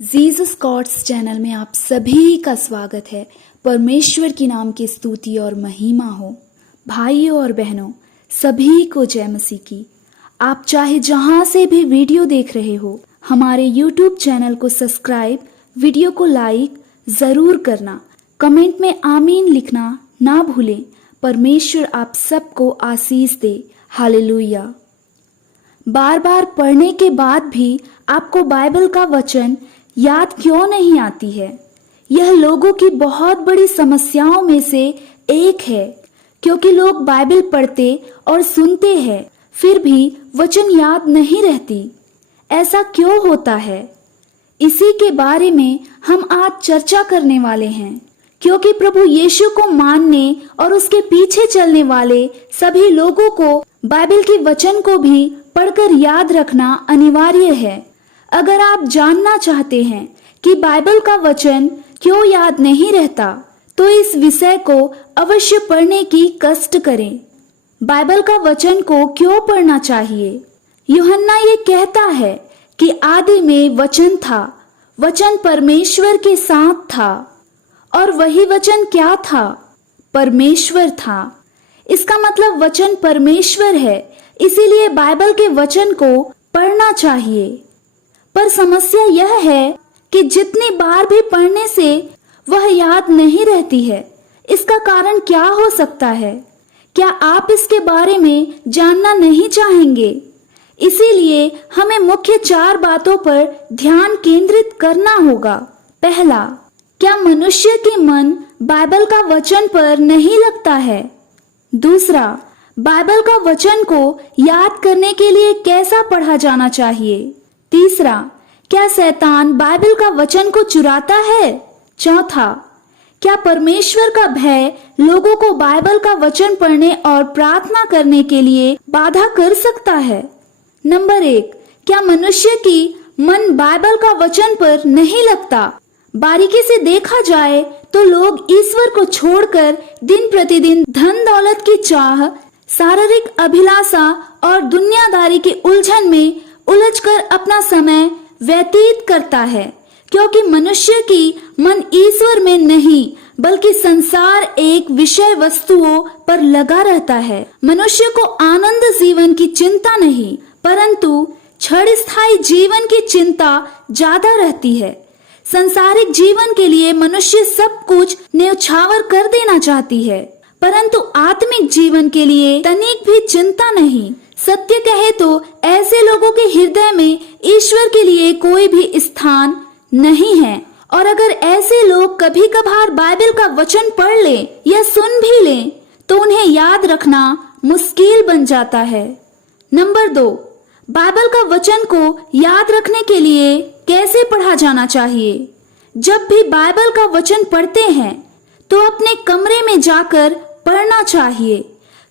Jesus COTS channel में आप सभी का स्वागत है। परमेश्वर की नाम की स्तुति और महिमा हो। भाइयों और बहनों, सभी को जय मसीह की। आप चाहे जहां से भी वीडियो देख रहे हो, हमारे YouTube चैनल को सब्सक्राइब, वीडियो को लाइक जरूर करना, कमेंट में आमीन लिखना ना भूलें। परमेश्वर आप सबको आशीष दे। हालेलुया। बार बार पढ़ने के बाद भी आपको बाइबल का वचन याद क्यों नहीं आती है? यह लोगों की बहुत बड़ी समस्याओं में से एक है, क्योंकि लोग बाइबल पढ़ते और सुनते हैं, फिर भी वचन याद नहीं रहती। ऐसा क्यों होता है? इसी के बारे में हम आज चर्चा करने वाले हैं, क्योंकि प्रभु यीशु को मानने और उसके पीछे चलने वाले सभी लोगों को बाइबल के वचन को भी पढ़कर याद रखना अनिवार्य है। अगर आप जानना चाहते हैं कि बाइबल का वचन क्यों याद नहीं रहता, तो इस विषय को अवश्य पढ़ने की कष्ट करें। बाइबल का वचन को क्यों पढ़ना चाहिए? यूहन्ना ये कहता है कि आदि में वचन था, वचन परमेश्वर के साथ था, और वही वचन क्या था? परमेश्वर था। इसका मतलब वचन परमेश्वर है, इसीलिए बाइबल के वचन को पढ़ना चाहिए। पर समस्या यह है कि जितनी बार भी पढ़ने से वह याद नहीं रहती है। इसका कारण क्या हो सकता है? क्या आप इसके बारे में जानना नहीं चाहेंगे? इसीलिए हमें मुख्य 4 बातों पर ध्यान केंद्रित करना होगा। पहला, क्या मनुष्य के मन बाइबल का वचन पर नहीं लगता है? दूसरा, बाइबल का वचन को याद करने के लिए कैसा पढ़ा जाना चाहिए? तीसरा, क्या शैतान बाइबल का वचन को चुराता है? चौथा, क्या परमेश्वर का भय लोगों को बाइबल का वचन पढ़ने और प्रार्थना करने के लिए बाधा कर सकता है? नंबर 1, क्या मनुष्य की मन बाइबल का वचन पर नहीं लगता? बारीकी से देखा जाए तो लोग ईश्वर को छोड़कर दिन प्रतिदिन धन दौलत की चाह, शारीरिक अभिलाषा और दुनियादारी के उलझन में उलझकर अपना समय व्यतीत करता है, क्योंकि मनुष्य की मन ईश्वर में नहीं बल्कि संसार एक विषय वस्तुओं पर लगा रहता है। मनुष्य को आनंद जीवन की चिंता नहीं, परंतु क्षणस्थायी जीवन की चिंता ज्यादा रहती है। संसारिक जीवन के लिए मनुष्य सब कुछ न्यौछावर कर देना चाहती है, परंतु आत्मिक जीवन के लिए तनिक भी चिंता नहीं। सत्य कहे तो ऐसे लोगों के हृदय में ईश्वर के लिए कोई भी स्थान नहीं है, और अगर ऐसे लोग कभी कभार बाइबल का वचन पढ़ लें या सुन भी लें तो उन्हें याद रखना मुश्किल बन जाता है। नंबर 2, बाइबल का वचन को याद रखने के लिए कैसे पढ़ा जाना चाहिए? जब भी बाइबल का वचन पढ़ते हैं तो अपने कमरे में जाकर पढ़ना चाहिए,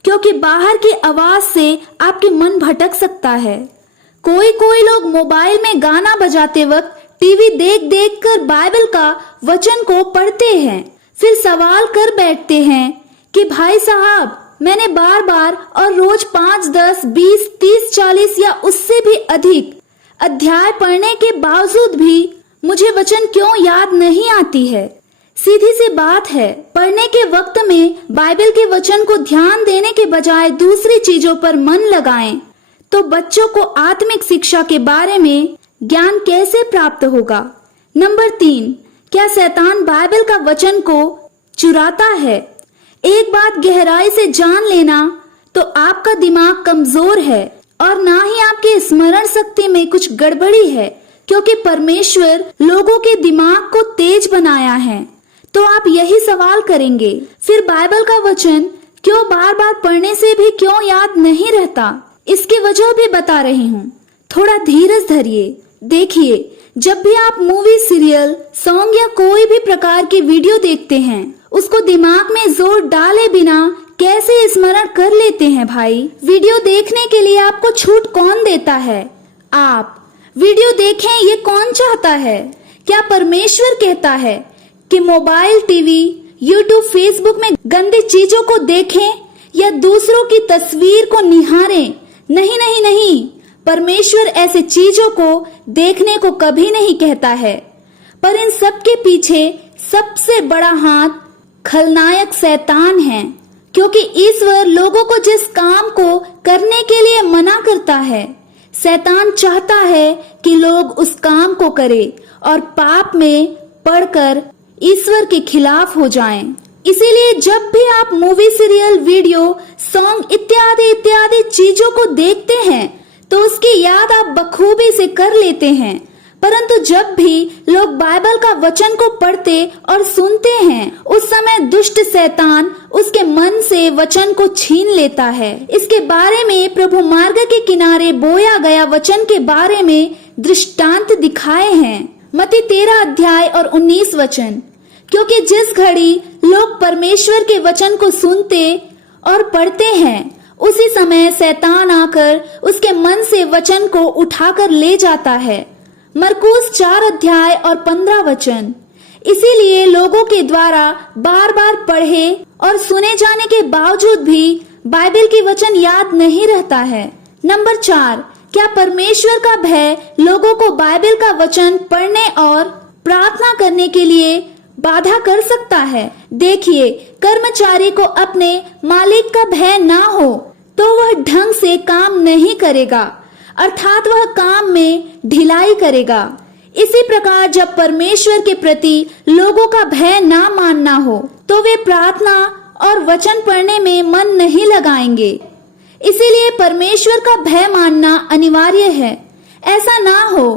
क्योंकि बाहर की आवाज से आपके मन भटक सकता है। कोई लोग मोबाइल में गाना बजाते वक्त टीवी देख देख कर बाइबल का वचन को पढ़ते हैं, फिर सवाल कर बैठते हैं कि भाई साहब, मैंने बार बार और रोज 5, 10, 20, 30, 40 या उससे भी अधिक अध्याय पढ़ने के बावजूद भी मुझे वचन क्यों याद नहीं आती है? सीधी सी बात है, पढ़ने के वक्त में बाइबल के वचन को ध्यान देने के बजाय दूसरी चीजों पर मन लगाएं, तो बच्चों को आत्मिक शिक्षा के बारे में ज्ञान कैसे प्राप्त होगा? नंबर 3, क्या शैतान बाइबल का वचन को चुराता है? एक बात गहराई से जान लेना तो आपका दिमाग कमजोर है और ना ही आपकी स्मरण शक्ति में कुछ गड़बड़ी है, क्योंकि परमेश्वर लोगों के दिमाग को तेज बनाया है। तो आप यही सवाल करेंगे, फिर बाइबल का वचन क्यों बार बार पढ़ने से भी क्यों याद नहीं रहता? इसकी वजह भी बता रही हूँ, थोड़ा धीरज धरिए। देखिए, जब भी आप मूवी, सीरियल, सॉन्ग या कोई भी प्रकार की वीडियो देखते हैं, उसको दिमाग में जोर डाले बिना कैसे स्मरण कर लेते हैं भाई? वीडियो देखने के लिए आपको छूट कौन देता है? आप वीडियो देखें ये कौन चाहता है? क्या परमेश्वर कहता है कि मोबाइल, टीवी, यूट्यूब, फेसबुक में गंदी चीजों को देखें या दूसरों की तस्वीर को निहारें? नहीं नहीं नहीं, परमेश्वर ऐसे चीजों को देखने को कभी नहीं कहता है। पर इन सब के पीछे सबसे बड़ा हाथ खलनायक शैतान है, क्योंकि ईश्वर लोगों को जिस काम को करने के लिए मना करता है, शैतान चाहता है कि लोग उस काम को करें और पाप में पड़कर ईश्वर के खिलाफ हो जाएं। इसीलिए जब भी आप मूवी, सीरियल, वीडियो, सॉन्ग इत्यादि इत्यादि चीजों को देखते हैं तो उसकी याद आप बखूबी से कर लेते हैं, परंतु जब भी लोग बाइबल का वचन को पढ़ते और सुनते हैं उस समय दुष्ट शैतान उसके मन से वचन को छीन लेता है। इसके बारे में प्रभु मार्ग के किनारे बोया गया वचन के बारे में दृष्टांत दिखाए हैं। मत्ती 13 अध्याय और 19 वचन, क्योंकि जिस घड़ी लोग परमेश्वर के वचन को सुनते और पढ़ते हैं उसी समय शैतान आकर उसके मन से वचन को उठाकर ले जाता है। मरकुस 4 अध्याय और 15 वचन। इसीलिए लोगों के द्वारा बार बार पढ़े और सुने जाने के बावजूद भी बाइबल की वचन याद नहीं रहता है। नंबर 4, क्या परमेश्वर का भय लोगों को बाइबल का वचन पढ़ने और प्रार्थना करने के लिए बाधा कर सकता है? देखिए, कर्मचारी को अपने मालिक का भय ना हो तो वह ढंग से काम नहीं करेगा, अर्थात वह काम में ढिलाई करेगा। इसी प्रकार जब परमेश्वर के प्रति लोगों का भय ना मानना हो तो वे प्रार्थना और वचन पढ़ने में मन नहीं लगाएंगे। इसीलिए परमेश्वर का भय मानना अनिवार्य है। ऐसा ना हो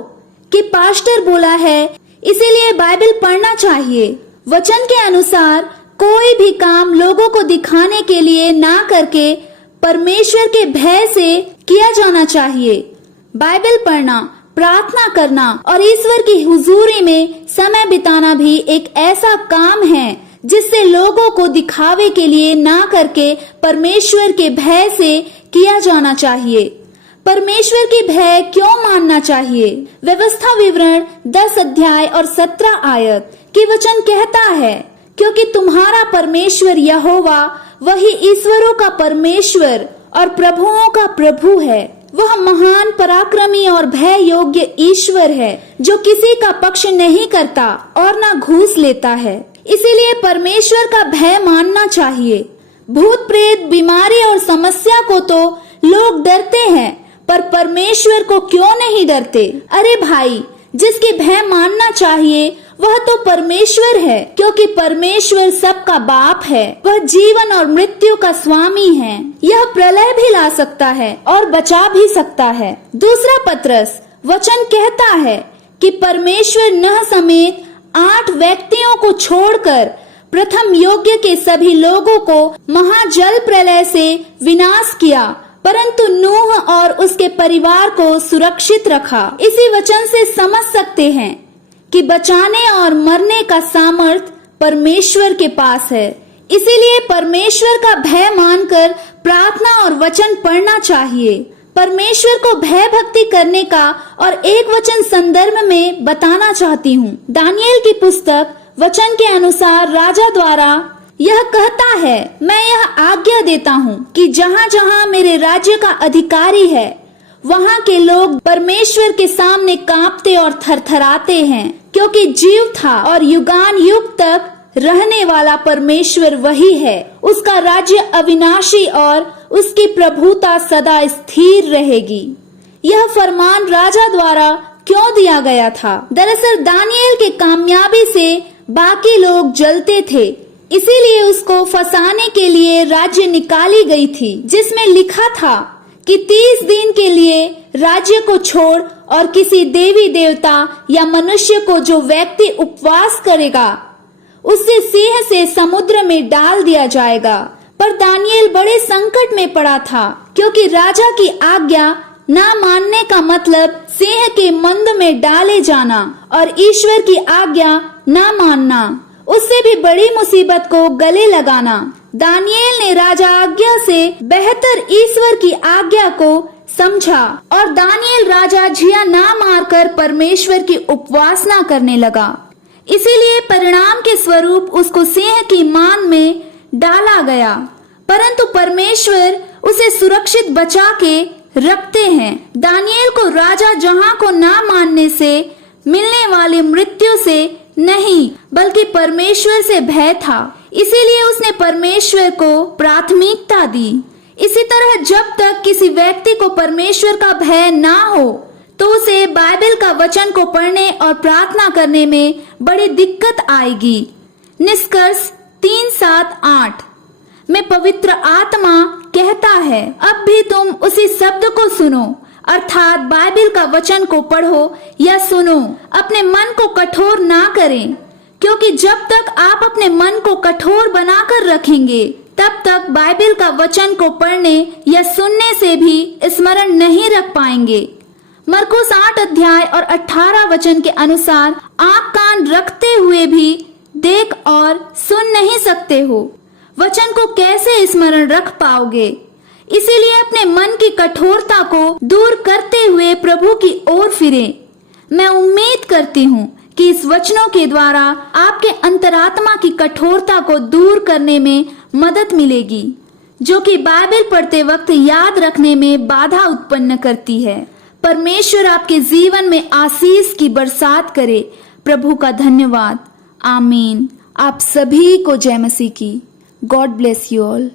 कि पास्टर बोला है इसीलिए बाइबल पढ़ना चाहिए। वचन के अनुसार कोई भी काम लोगों को दिखाने के लिए ना करके परमेश्वर के भय से किया जाना चाहिए। बाइबल पढ़ना, प्रार्थना करना और ईश्वर की हुजूरी में समय बिताना भी एक ऐसा काम है जिससे लोगों को दिखावे के लिए ना करके परमेश्वर के भय से किया जाना चाहिए। परमेश्वर की भय क्यों मानना चाहिए? व्यवस्था विवरण 10 अध्याय और 17 आयत की वचन कहता है, क्योंकि तुम्हारा परमेश्वर यहोवा वही ईश्वरों का परमेश्वर और प्रभुओं का प्रभु है। वह महान, पराक्रमी और भय योग्य ईश्वर है जो किसी का पक्ष नहीं करता और न घूस लेता है। इसीलिए परमेश्वर का भय मानना चाहिए। भूत प्रेत, बीमारी और समस्या को तो लोग डरते हैं, पर परमेश्वर को क्यों नहीं डरते? अरे भाई, जिसकी भय मानना चाहिए वह तो परमेश्वर है, क्योंकि परमेश्वर सबका बाप है। वह जीवन और मृत्यु का स्वामी है। यह प्रलय भी ला सकता है और बचा भी सकता है। दूसरा पत्रस वचन कहता है कि परमेश्वर नूह समेत 8 व्यक्तियों को छोड़कर प्रथम योग्य के सभी लोगों को महाजल प्रलय से विनाश किया, परंतु नूह और उसके परिवार को सुरक्षित रखा। इसी वचन से समझ सकते हैं कि बचाने और मरने का सामर्थ परमेश्वर के पास है। इसीलिए परमेश्वर का भय मानकर प्रार्थना और वचन पढ़ना चाहिए। परमेश्वर को भय भक्ति करने का और एक वचन संदर्भ में बताना चाहती हूँ। दानियेल की पुस्तक वचन के अनुसार राजा द्वारा यह कहता है, मैं यह आज्ञा देता हूँ कि जहाँ जहाँ मेरे राज्य का अधिकारी है वहाँ के लोग परमेश्वर के सामने कांपते और थरथराते हैं, क्योंकि जीव था और युगान युग तक रहने वाला परमेश्वर वही है। उसका राज्य अविनाशी और उसकी प्रभुता सदा स्थिर रहेगी। यह फरमान राजा द्वारा क्यों दिया गया था? दरअसल दानियेल के कामयाबी से बाकी लोग जलते थे, इसीलिए उसको फंसाने के लिए राज्य निकाली गई थी, जिसमें लिखा था कि 30 दिन के लिए राज्य को छोड़ और किसी देवी देवता या मनुष्य को जो व्यक्ति उपवास करेगा उसे सिंह से समुद्र में डाल दिया जाएगा। पर दानियेल बड़े संकट में पड़ा था, क्योंकि राजा की आज्ञा ना मानने का मतलब सिंह के मंद में डाले जाना और ईश्वर की आज्ञा ना मानना, उससे भी बड़ी मुसीबत को गले लगाना। दानियेल ने राजा आज्ञा से बेहतर ईश्वर की आज्ञा को समझा और दानियेल राजा झिया ना मारकर परमेश्वर की उपासना करने लगा। इसीलिए परिणाम के स्वरूप उसको सिंह की मान में डाला गया, परंतु परमेश्वर उसे सुरक्षित बचा के रखते हैं। दानियेल को राजा जहां को ना मानने से मिलने वाली मृत्यु से नहीं, बल्कि परमेश्वर से भय था। इसीलिए उसने परमेश्वर को प्राथमिकता दी। इसी तरह जब तक किसी व्यक्ति को परमेश्वर का भय ना हो तो उसे बाइबल का वचन को पढ़ने और प्रार्थना करने में बड़ी दिक्कत आएगी। निष्कर्ष 3:7-8 में पवित्र आत्मा कहता है, अब भी तुम उसी शब्द को सुनो, अर्थात बाइबल का वचन को पढ़ो या सुनो। अपने मन को कठोर ना करें, क्योंकि जब तक आप अपने मन को कठोर बनाकर रखेंगे तब तक बाइबल का वचन को पढ़ने या सुनने से भी स्मरण नहीं रख पाएंगे। मरकुस 8:18 के अनुसार आंख कान रखते हुए भी देख और सुन नहीं सकते हो। वचन को कैसे स्मरण रख पाओगे? इसीलिए अपने मन की कठोरता को दूर करते हुए प्रभु की ओर फिरें। मैं उम्मीद करती हूँ कि इस वचनों के द्वारा आपके अंतरात्मा की कठोरता को दूर करने में मदद मिलेगी, जो कि बाइबल पढ़ते वक्त याद रखने में बाधा उत्पन्न करती है। परमेश्वर आपके जीवन में आशीष की बरसात करे। प्रभु का धन्यवाद। आमीन। आप सभी को जय मसीह की। God bless you all.